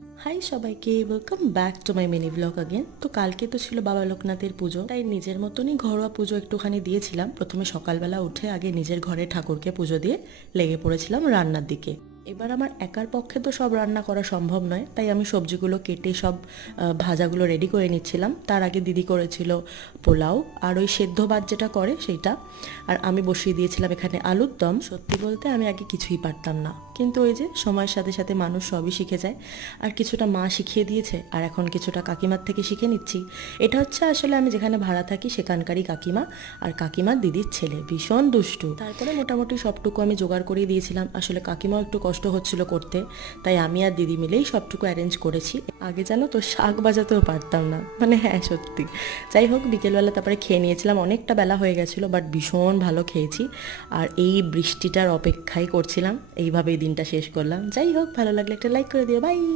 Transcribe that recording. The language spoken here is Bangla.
হাই সবাইকে, welcome back to my mini blog again. তো কালকে তো ছিল বাবা লোকনাথের পুজো, তাই নিজের মতনই ঘরোয়া পুজো একটুখানি দিয়েছিলাম। প্রথমে সকালবেলা উঠে আগে নিজের ঘরে ঠাকুরকে পুজো দিয়ে লেগে পড়েছিলাম রান্নার দিকে। এবার আমার একার পক্ষে তো সব রান্না করা সম্ভব নয়, তাই আমি সবজিগুলো কেটে সব ভাজাগুলো রেডি করে নিচ্ছিলাম। তার আগে দিদি করেছিল পোলাও আর ওই সেদ্ধ ভাত যেটা করে সেইটা, আর আমি বসিয়ে দিয়েছিলাম এখানে আলুর দম। সত্যি বলতে আমি আগে কিছুই পারতাম না, কিন্তু ওই যে সময়ের সাথে সাথে মানুষ সবই শিখে যায়। আর কিছুটা মা শিখিয়ে দিয়েছে, আর এখন কিছুটা কাকিমার থেকে শিখে নিচ্ছি। এটা হচ্ছে আসলে আমি যেখানে ভাড়া থাকি সেখানকারই কাকিমা, আর কাকিমার দিদির ছেলে ভীষণ দুষ্টু। তারপরে মোটামুটি সবটুকু আমি জোগাড় করিয়ে দিয়েছিলাম। আসলে কাকিমাও একটু কষ্ট হচ্ছিল করতে, তাই আমি আর দিদি মিলেই সবটুকু অ্যারেঞ্জ করেছি। আগে জানো তো শাক বাজাতেও পারতাম না, মানে হ্যাঁ সত্যি। যাই হোক, বিকেলবেলা তারপরে খেয়ে নিয়েছিলাম, অনেকটা বেলা হয়ে গেছিলো, বাট ভীষণ ভালো খেয়েছি। আর এই বৃষ্টিটার অপেক্ষাই করছিলাম, এইভাবেই দিনটা শেষ করলাম। যাই হোক, ভালো লাগলে একটা লাইক করে দিও, বাই।